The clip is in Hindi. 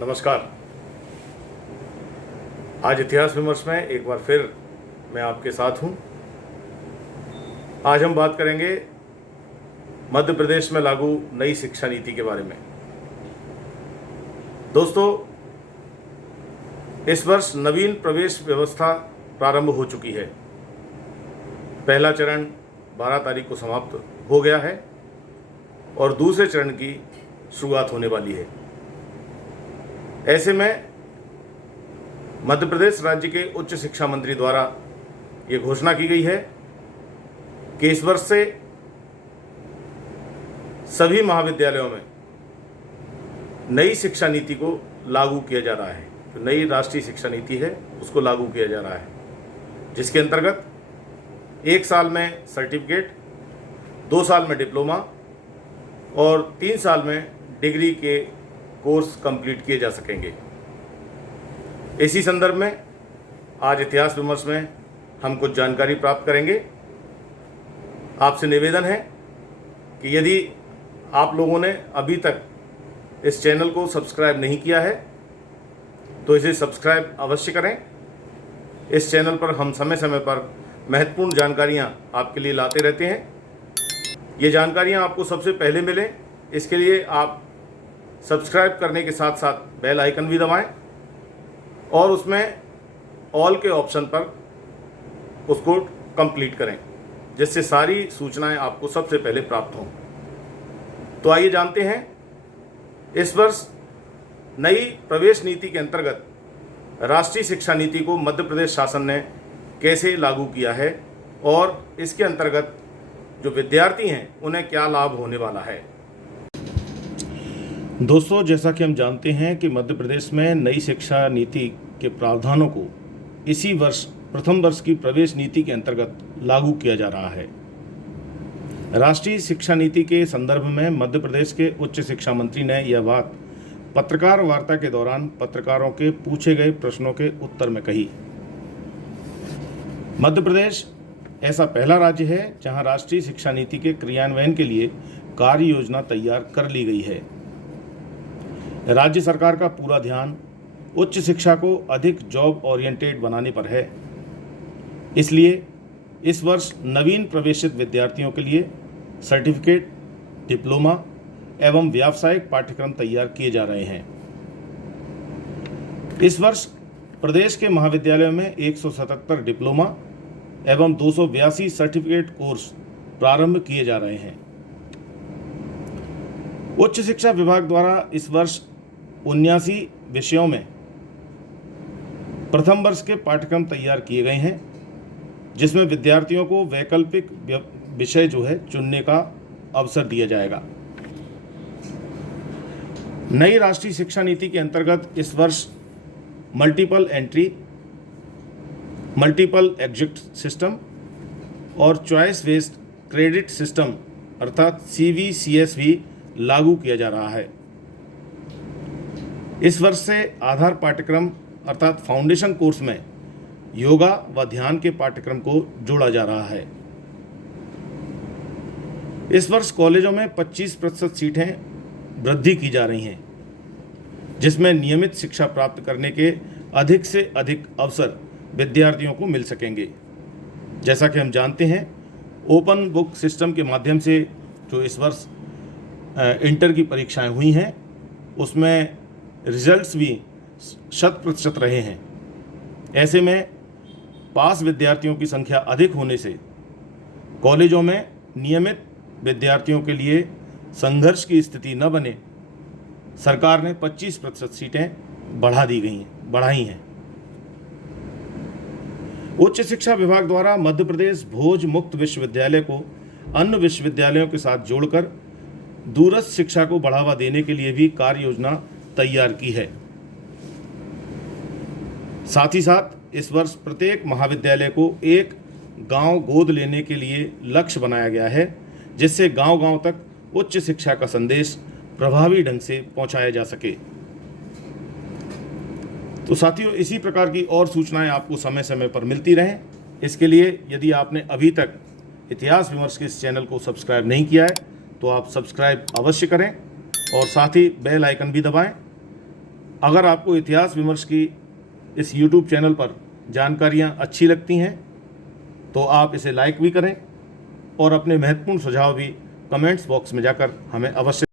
नमस्कार। आज इतिहास विमर्श में एक बार फिर मैं आपके साथ हूं। आज हम बात करेंगे मध्य प्रदेश में लागू नई शिक्षा नीति के बारे में। दोस्तों, इस वर्ष नवीन प्रवेश व्यवस्था प्रारंभ हो चुकी है। पहला चरण 12 तारीख को समाप्त हो गया है और दूसरे चरण की शुरुआत होने वाली है। ऐसे में मध्य प्रदेश राज्य के उच्च शिक्षा मंत्री द्वारा ये घोषणा की गई है कि इस वर्ष से सभी महाविद्यालयों में नई शिक्षा नीति को लागू किया जा रहा है। तो नई राष्ट्रीय शिक्षा नीति है उसको लागू किया जा रहा है, जिसके अंतर्गत 1 साल में सर्टिफिकेट, 2 साल में डिप्लोमा और 3 साल में डिग्री के कोर्स कंप्लीट किए जा सकेंगे। इसी संदर्भ में आज इतिहास विमर्श में हम कुछ जानकारी प्राप्त करेंगे। आपसे निवेदन है कि यदि आप लोगों ने अभी तक इस चैनल को सब्सक्राइब नहीं किया है तो इसे सब्सक्राइब अवश्य करें। इस चैनल पर हम समय समय पर महत्वपूर्ण जानकारियां आपके लिए लाते रहते हैं। ये जानकारियां आपको सबसे पहले मिलें, इसके लिए आप सब्सक्राइब करने के साथ साथ बेल आइकन भी दबाएं और उसमें ऑल के ऑप्शन पर उसको कंप्लीट करें, जिससे सारी सूचनाएं आपको सबसे पहले प्राप्त हों। तो आइए जानते हैं इस वर्ष नई प्रवेश नीति के अंतर्गत राष्ट्रीय शिक्षा नीति को मध्य प्रदेश शासन ने कैसे लागू किया है और इसके अंतर्गत जो विद्यार्थी हैं उन्हें क्या लाभ होने वाला है। दोस्तों, जैसा कि हम जानते हैं कि मध्य प्रदेश में नई शिक्षा नीति के प्रावधानों को इसी वर्ष प्रथम वर्ष की प्रवेश नीति के अंतर्गत लागू किया जा रहा है। राष्ट्रीय शिक्षा नीति के संदर्भ में मध्य प्रदेश के उच्च शिक्षा मंत्री ने यह बात पत्रकार वार्ता के दौरान पत्रकारों के पूछे गए प्रश्नों के उत्तर में कही। मध्य प्रदेश ऐसा पहला राज्य है जहां राष्ट्रीय शिक्षा नीति के क्रियान्वयन के लिए कार्य योजना तैयार कर ली गई है। राज्य सरकार का पूरा ध्यान उच्च शिक्षा को अधिक जॉब ओरिएंटेड बनाने पर है। इसलिए इस वर्ष नवीन प्रवेशित विद्यार्थियों के लिए सर्टिफिकेट, डिप्लोमा एवं व्यावसायिक पाठ्यक्रम तैयार किए जा रहे हैं। इस वर्ष प्रदेश के महाविद्यालयों में 177 डिप्लोमा एवं 282 सर्टिफिकेट कोर्स प्रारंभ किए जा रहे हैं। उच्च शिक्षा विभाग द्वारा इस वर्ष 79 विषयों में प्रथम वर्ष के पाठ्यक्रम तैयार किए गए हैं, जिसमें विद्यार्थियों को वैकल्पिक विषय चुनने का अवसर दिया जाएगा। नई राष्ट्रीय शिक्षा नीति के अंतर्गत इस वर्ष multiple entry, multiple exit system और चॉइस बेस्ड क्रेडिट सिस्टम अर्थात CVCS भी लागू किया जा रहा है। इस वर्ष से आधार पाठ्यक्रम अर्थात फाउंडेशन कोर्स में योगा व ध्यान के पाठ्यक्रम को जोड़ा जा रहा है। इस वर्ष कॉलेजों में 25% सीटें वृद्धि की जा रही हैं, जिसमें नियमित शिक्षा प्राप्त करने के अधिक से अधिक अवसर विद्यार्थियों को मिल सकेंगे। जैसा कि हम जानते हैं, ओपन बुक सिस्टम के माध्यम से जो इस वर्ष इंटर की परीक्षाएं हुई हैं उसमें रिजल्ट्स भी 100% रहे हैं। ऐसे में पास विद्यार्थियों की संख्या अधिक होने से कॉलेजों में नियमित विद्यार्थियों के लिए संघर्ष की स्थिति न बने, सरकार ने 25% सीटें बढ़ाई हैं। उच्च शिक्षा विभाग द्वारा मध्य प्रदेश भोज मुक्त विश्वविद्यालय को अन्य विश्वविद्यालयों के साथ जोड़कर दूरस्थ शिक्षा को बढ़ावा देने के लिए भी कार्य योजना तैयार की है। साथ ही साथ इस वर्ष प्रत्येक महाविद्यालय को एक गांव गोद लेने के लिए लक्ष्य बनाया गया है, जिससे गांव-गांव तक उच्च शिक्षा का संदेश प्रभावी ढंग से पहुंचाया जा सके। तो साथियों, इसी प्रकार की और सूचनाएं आपको समय समय पर मिलती रहें। इसके लिए यदि आपने अभी तक इतिहास विमर्श के इस चैनल को सब्सक्राइब नहीं किया है तो आप सब्सक्राइब अवश्य करें और साथ ही बेल आइकन भी दबाएं अगर आपको इतिहास विमर्श की इस YouTube चैनल पर जानकारियाँ अच्छी लगती हैं तो आप इसे लाइक भी करें और अपने महत्वपूर्ण सुझाव भी कमेंट्स बॉक्स में जाकर हमें अवश्य